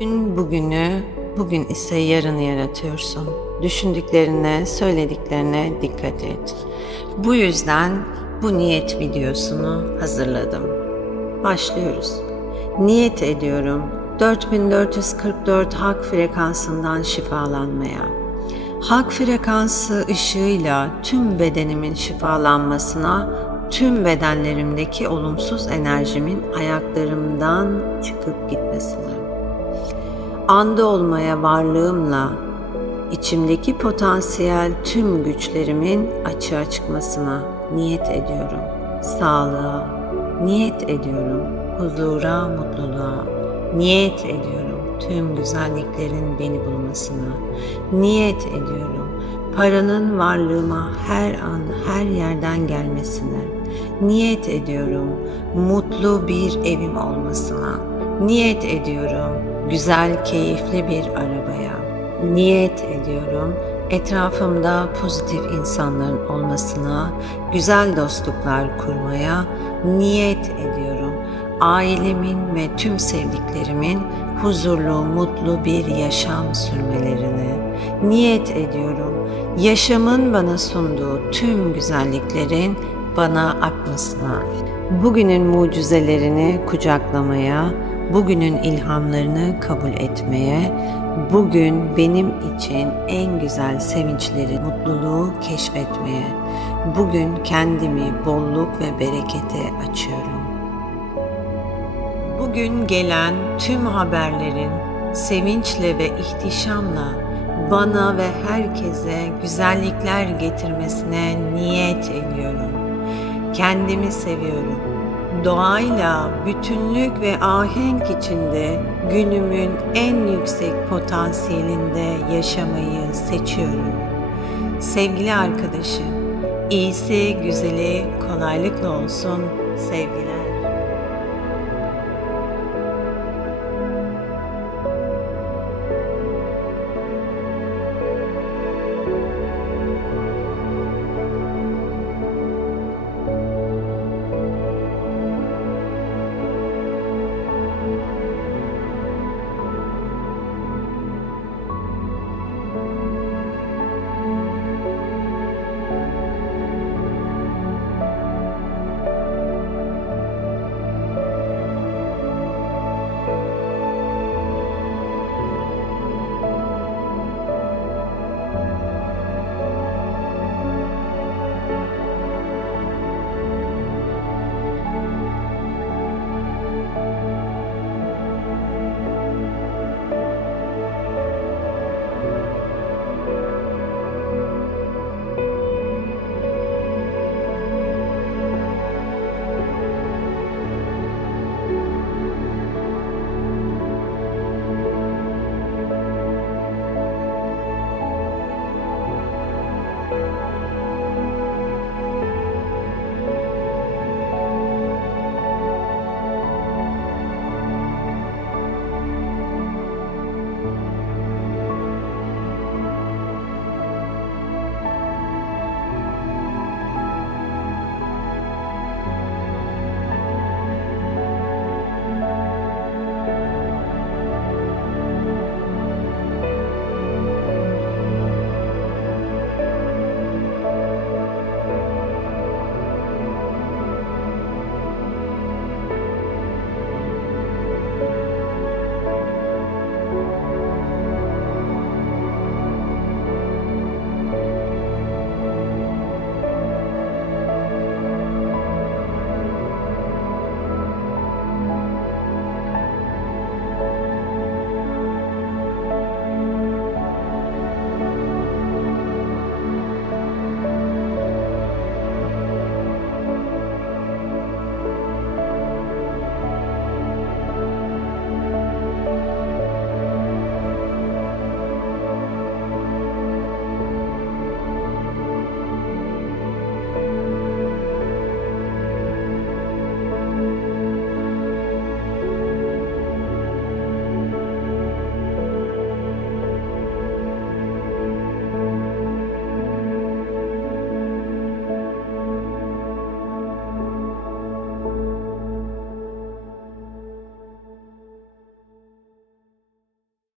Dün bugünü, bugün ise yarını yaratıyorsun. Düşündüklerine, söylediklerine dikkat et. Bu yüzden bu niyet videosunu hazırladım. Başlıyoruz. Niyet ediyorum 4444 hak frekansından şifalanmaya. Hak frekansı ışığıyla tüm bedenimin şifalanmasına, tüm bedenlerimdeki olumsuz enerjimin ayaklarımdan çıkıp gitmesine. Anda olmaya varlığımla içimdeki potansiyel tüm güçlerimin açığa çıkmasına niyet ediyorum. Sağlığa niyet ediyorum. Huzura, mutluluğa niyet ediyorum. Tüm güzelliklerin beni bulmasına niyet ediyorum. Paranın varlığıma her an her yerden gelmesine niyet ediyorum. Mutlu bir evim olmasına niyet ediyorum. Güzel, keyifli bir arabaya niyet ediyorum. Etrafımda pozitif insanların olmasına, güzel dostluklar kurmaya niyet ediyorum. Ailemin ve tüm sevdiklerimin huzurlu, mutlu bir yaşam sürmelerine niyet ediyorum. Yaşamın bana sunduğu tüm güzelliklerin bana akmasına, bugünün mucizelerini kucaklamaya, bugünün ilhamlarını kabul etmeye, bugün benim için en güzel sevinçleri, mutluluğu keşfetmeye, bugün kendimi bolluk ve berekete açıyorum. Bugün gelen tüm haberlerin sevinçle ve ihtişamla bana ve herkese güzellikler getirmesine niyet ediyorum. Kendimi seviyorum. Doğayla bütünlük ve ahenk içinde günümün en yüksek potansiyelinde yaşamayı seçiyorum. Sevgili arkadaşım, iyisi güzeli kolaylıkla olsun sevgiler.